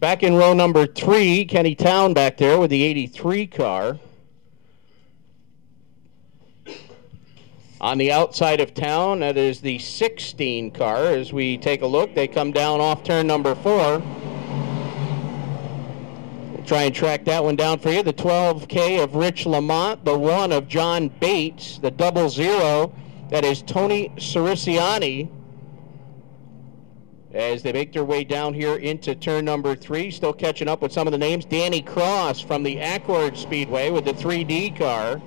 Back in row number 3, Kenny Towne back there with the 83 car. On the outside of Towne, that is the 16 car. As we take a look, they come down off turn number 4. We'll try and track that one down for you. The 12K of Rich Lamont, the 1 of John Bates, the 00, that is Tony Siricianni. As they make their way down here into turn number 3, still catching up with some of the names. Danny Cross from the Accord Speedway with the 3D car.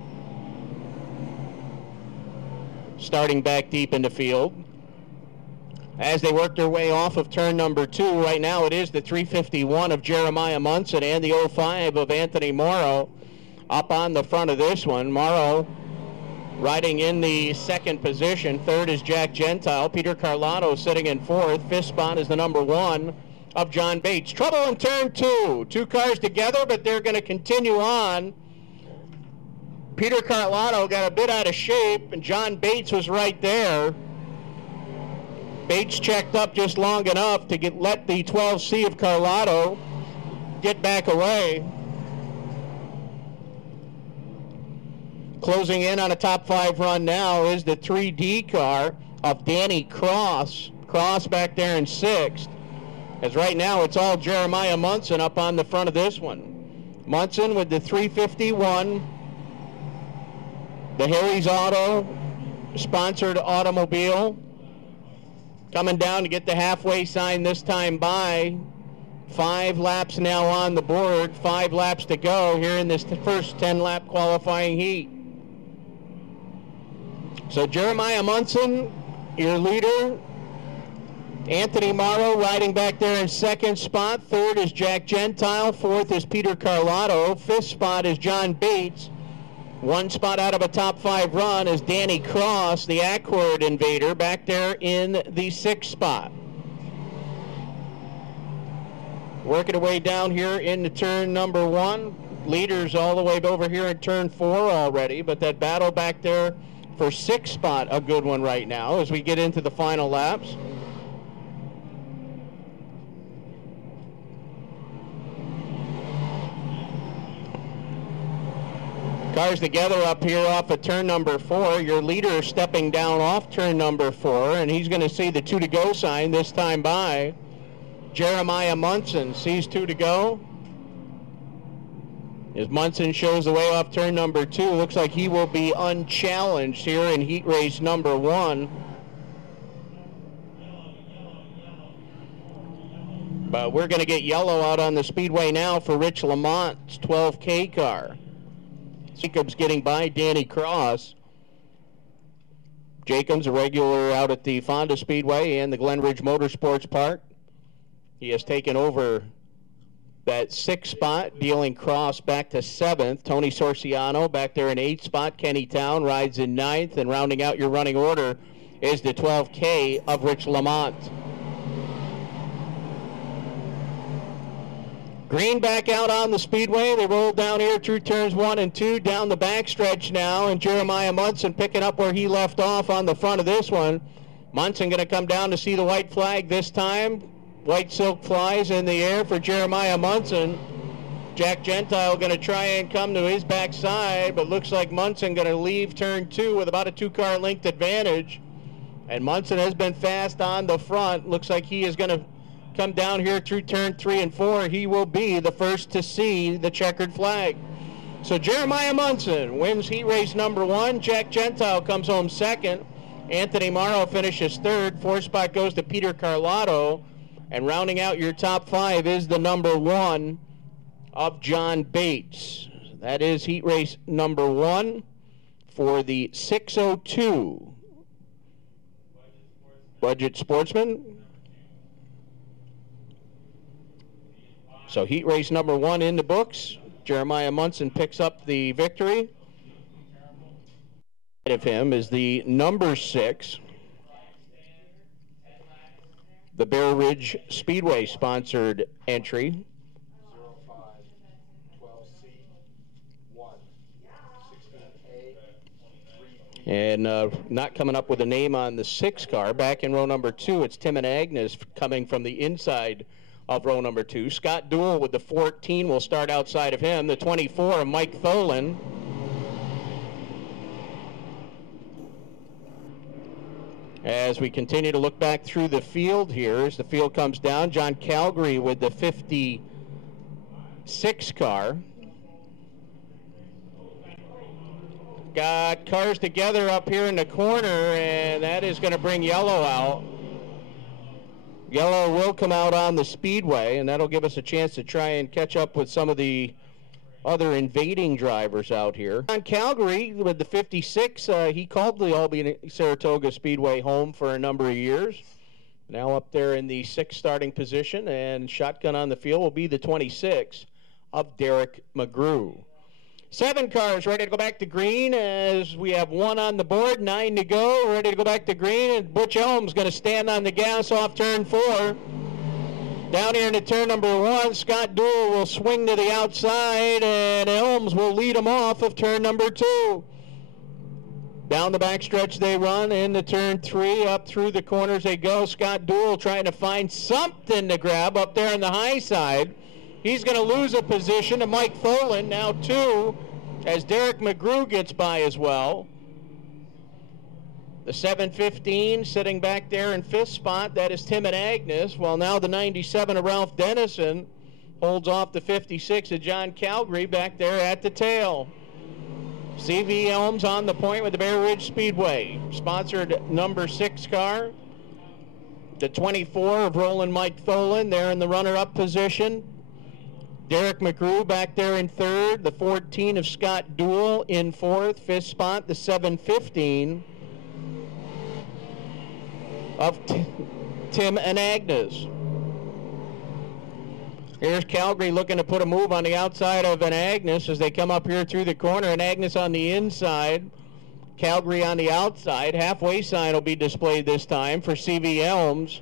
Starting back deep in the field. As they work their way off of turn number 2, right now it is the 351 of Jeremiah Munson and the 05 of Anthony Marro up on the front of this one. Marro riding in the 2nd position. 3rd is Jack Gentile. Peter Carlotto sitting in 4th. 5th spot is the number 1 of John Bates. Trouble in turn 2. 2 cars together, but they're going to continue on. Peter Carlotto got a bit out of shape, and John Bates was right there. Bates checked up just long enough to let the 12C of Carlotto get back away. Closing in on a top 5 run now is the 3D car of Danny Cross. Cross back there in 6th. As right now it's all Jeremiah Munson up on the front of this one. Munson with the 351. The Harry's Auto sponsored automobile. Coming down to get the halfway sign this time by. 5 laps now on the board. 5 laps to go here in this first 10-lap qualifying heat. So Jeremiah Munson, your leader. Anthony Marro riding back there in 2nd spot. 3rd is Jack Gentile. 4th is Peter Carlotto. 5th spot is John Bates. 1 spot out of a top 5 run is Danny Cross, the Accord invader, back there in the 6th spot. Working away down here into turn number 1. Leaders all the way over here in turn 4 already, but that battle back there for 6th spot, a good one right now as we get into the final laps. Cars together up here off of turn number 4. Your leader stepping down off turn number 4, and he's going to see the 2 to go sign this time by. Jeremiah Munson sees 2 to go. As Munson shows the way off turn number 2, looks like he will be unchallenged here in heat race number 1. But we're going to get yellow out on the speedway now for Rich Lamont's 12K car. Jacobs getting by Danny Cross. Jacobs, a regular out at the Fonda Speedway and the Glen Ridge Motorsports Park. He has taken over that 6th spot, dealing Cross back to 7th. Tony Sorciano back there in 8th spot. Kenny Towne rides in 9th, and rounding out your running order is the 12K of Rich Lamont. Green back out on the speedway. They roll down here through turns 1 and 2, down the backstretch now, and Jeremiah Munson picking up where he left off on the front of this one. Munson going to come down to see the white flag this time. White silk flies in the air for Jeremiah Munson. Jack Gentile going to try and come to his backside, but looks like Munson going to leave turn 2 with about a 2-car length advantage. And Munson has been fast on the front. Looks like he is going to come down here through turn 3 and 4. He will be the first to see the checkered flag. So Jeremiah Munson wins heat race number 1. Jack Gentile comes home 2nd. Anthony Marro finishes 3rd. 4th spot goes to Peter Carlotto. And rounding out your top 5 is the number 1 of John Bates. That is heat race number 1 for the 602 Budget Sportsman. So heat race number 1 in the books. Jeremiah Munson picks up the victory. Ahead of him is the number 6. The Bear Ridge Speedway sponsored entry. 05, 12C, 1, 16A, 3. And not coming up with a name on the 6 car. Back in row number 2, it's Tim and Agnes coming from the inside of row number 2. Scott Duell with the 14 will start outside of him. The 24 of Mike Tholin. As we continue to look back through the field here, as the field comes down, John Calgary with the 56 car. Got cars together up here in the corner, and that is going to bring Yellow out. Yellow will come out on the speedway, and that'll give us a chance to try and catch up with some of the other invading drivers out here. On Calgary with the 56, he called the Albany-Saratoga Speedway home for a number of years. Now up there in the 6th starting position, and shotgun on the field will be the 26 of Derrick McGrew. 7 cars ready to go back to green as we have 1 on the board, 9 to go, ready to go back to green, and Butch Elms going to stand on the gas off turn 4. Down here into turn number 1, Scott Duell will swing to the outside, and Elms will lead him off of turn number 2. Down the backstretch they run, into turn 3, up through the corners they go. Scott Duell trying to find something to grab up there on the high side. He's going to lose a position to Mike Tholin, now 2, as Derrick McGrew gets by as well. The 715 sitting back there in 5th spot, that is Tim Anagnos, while now the 97 of Ralph Denison holds off the 56 of John Calgary back there at the tail. CV Elms on the point with the Bear Ridge Speedway. Sponsored number 6 car. The 24 of Roland Mike Tholin there in the runner-up position. Derrick McGrew back there in 3rd. The 14 of Scott Duell in 4th. 5th spot, the 715 of Tim Anagnos. Here's Calgary looking to put a move on the outside of Anagnos as they come up here through the corner. Anagnos on the inside, Calgary on the outside. Halfway sign will be displayed this time for CV Elms.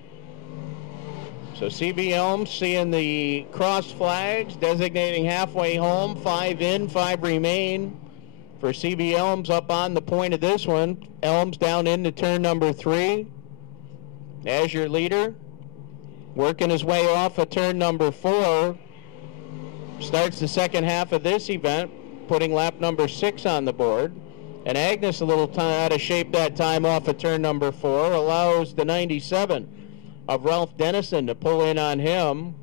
So CV Elms seeing the cross flags, designating halfway home, 5 in, 5 remain. For CV Elms up on the point of this one. Elms down into turn number 3. As your leader, working his way off of turn number 4. Starts the second half of this event, putting lap number 6 on the board. And Anagnos a little out of shape that time off of turn number 4, allows the 97 of Ralph Denison to pull in on him.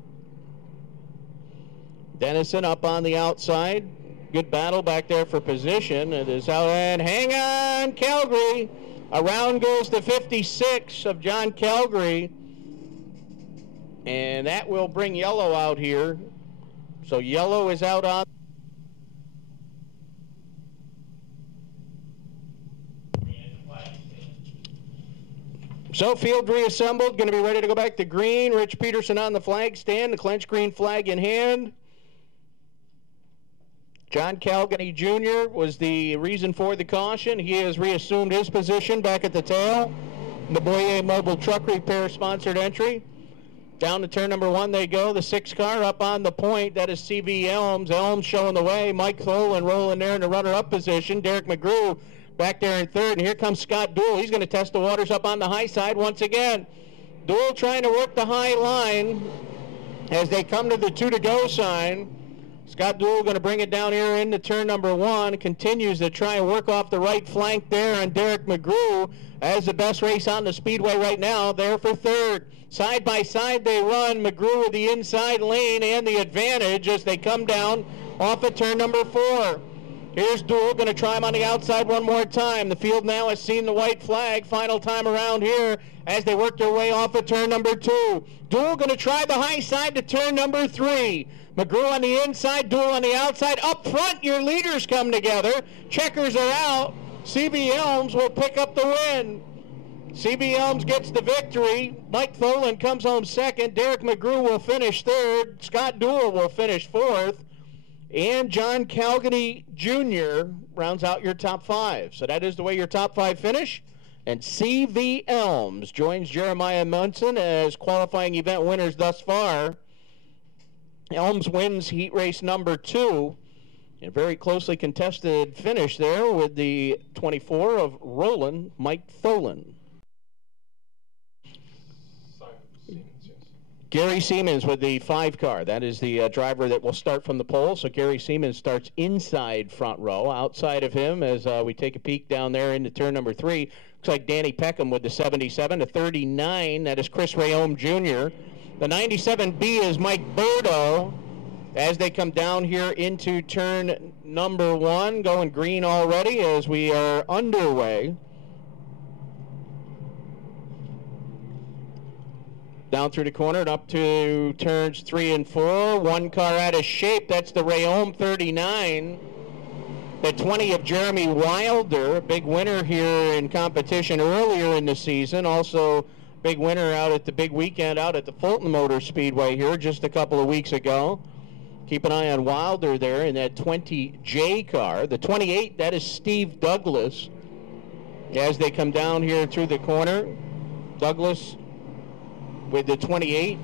Denison up on the outside. Good battle back there for position. It is out, and hang on, Calgary. Around goes the 56 of John Calgary. And that will bring Yellow out here. So Yellow is out on. So field reassembled, going to be ready to go back to green. Rich Peterson on the flag stand, the clenched green flag in hand. John Calcagni Jr. was the reason for the caution. He has reassumed his position back at the tail. The Boyer Mobile Truck Repair sponsored entry. Down to turn number 1 they go. The 6 car up on the point. That is CV Elms. Elms showing the way. Mike Tholin rolling there in the runner-up position. Derrick McGrew back there in 3rd. And here comes Scott Duell. He's going to test the waters up on the high side once again. Duell trying to work the high line as they come to the 2 to go sign. Scott Duell going to bring it down here into turn number 1. Continues to try and work off the right flank there, and Derrick McGrew has the best race on the speedway right now there for 3rd. Side by side they run. McGrew with the inside lane and the advantage as they come down off of turn number 4. Here's Duell going to try him on the outside one more time. The field now has seen the white flag. Final time around here as they work their way off of turn number 2. Duell going to try the high side to turn number 3. McGrew on the inside, Duell on the outside. Up front, your leaders come together. Checkers are out. CV Elms will pick up the win. CV Elms gets the victory. Mike Tholin comes home 2nd. Derrick McGrew will finish 3rd. Scott Duell will finish 4th. And John Calcagni Jr. rounds out your top 5. So that is the way your top 5 finish. And CV Elms joins Jeremiah Munson as qualifying event winners thus far. Elms wins heat race number 2. A very closely contested finish there with the 24 of Roland Mike Tholin. Siemons, yes. Gary Siemons with the 5 car. That is the driver that will start from the pole. So Gary Siemons starts inside front row. Outside of him, as we take a peek down there into turn number 3, looks like Danny Peckham with the 77. The 39, that is Chris Reome Jr. The 97B is Mike Burdo. As they come down here into turn number 1, going green already as we are underway. Down through the corner and up to turns 3 and 4. 1 car out of shape. That's the Reome 39. The 20 of Jeremy Wilder, a big winner here in competition earlier in the season. Also big winner out at the big weekend out at the Fulton Motor Speedway here just a couple of weeks ago. Keep an eye on Wilder there in that 20J car. The 28, that is Steve Douglas. As they come down here through the corner, Douglas with the 28.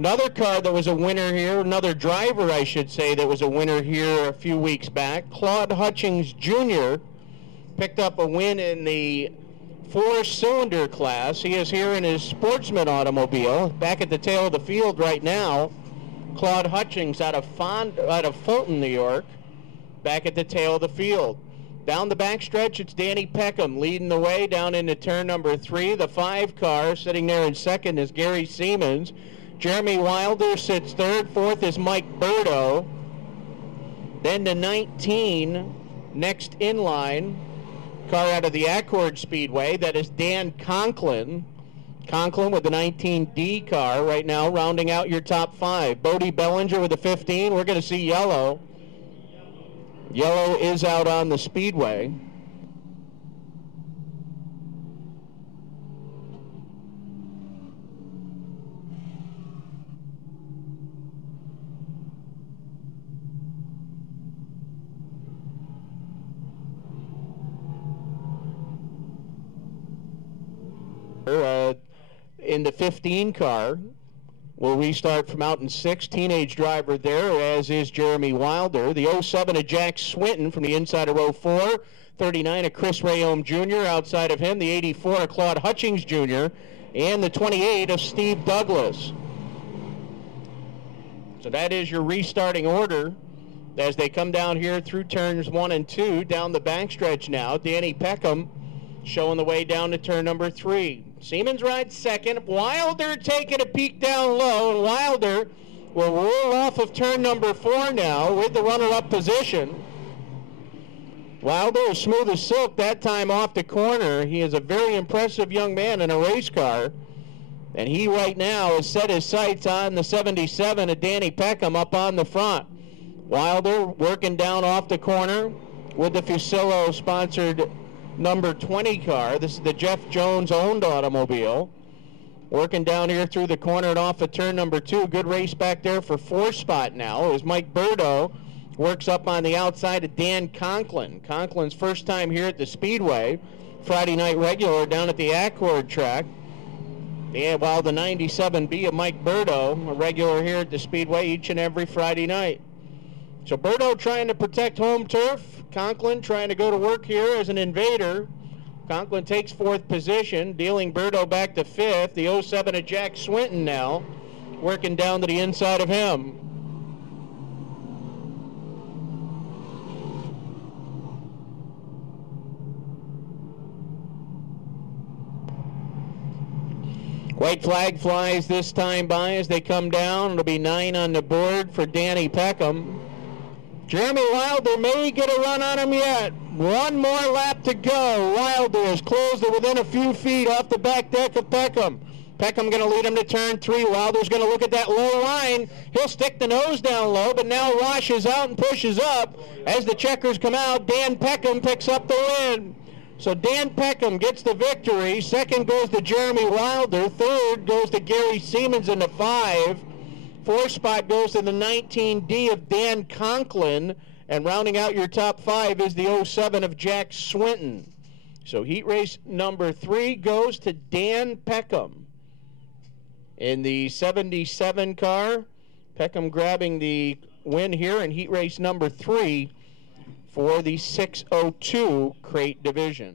Another car that was a winner here, another driver I should say that was a winner here a few weeks back, Claude Hutchings Jr. picked up a win in the 4-cylinder class. He is here in his Sportsman automobile, back at the tail of the field right now. Claude Hutchings out of Fulton, New York, back at the tail of the field. Down the backstretch, it's Danny Peckham leading the way down into turn number 3. The 5 car sitting there in second is Gary Siemons. Jeremy Wilder sits third. Fourth is Mike Burdo. Then the 19, next in line, car out of the Accord Speedway, that is Dan Conklin. Conklin with the 19D car right now, rounding out your top 5. Bodie Bellinger with the 15. We're going to see yellow. Yellow is out on the speedway. In the 15 car, we'll restart from out in 6. Teenage driver there, as is Jeremy Wilder. The 07 of Jack Swinton from the inside of row 4. 39 of Chris Reome Jr. Outside of him, the 84 of Claude Hutchings Jr. And the 28 of Steve Douglas. So that is your restarting order as they come down here through turns 1 and 2. Down the backstretch now, Danny Peckham showing the way down to turn number 3. Siemens rides second. Wilder taking a peek down low, and Wilder will roll off of turn number 4 now with the runner-up position. Wilder is smooth as silk that time off the corner. He is a very impressive young man in a race car, and he right now has set his sights on the 77 of Danny Peckham up on the front. Wilder working down off the corner with the Fusillo-sponsored number 20 car. This is the Jeff Jones owned automobile. Working down here through the corner and off of turn number 2. Good race back there for 4 spot now as Mike Burdo works up on the outside of Dan Conklin. Conklin's first time here at the Speedway. Friday night regular down at the Accord track. Yeah, while the 97B of Mike Burdo, a regular here at the Speedway each and every Friday night. So Burdo trying to protect home turf. Conklin trying to go to work here as an invader. Conklin takes 4th position, dealing Burdo back to 5th. The 07 of Jack Swinton now working down to the inside of him. White flag flies this time by as they come down. It'll be 9 on the board for Danny Peckham. Jeremy Wilder may get a run on him yet. 1 more lap to go. Wilder has closed it within a few feet off the back deck of Peckham. Peckham going to lead him to turn 3. Wilder's going to look at that low line. He'll stick the nose down low, but now washes out and pushes up. As the checkers come out, Dan Peckham picks up the win. So Dan Peckham gets the victory. Second goes to Jeremy Wilder. Third goes to Gary Siemons in the 5. 4th spot goes to the 19D of Dan Conklin, and rounding out your top 5 is the 07 of Jack Swinton. So heat race number 3 goes to Dan Peckham. In the 77 car, Peckham grabbing the win here in heat race number 3 for the 602 crate division.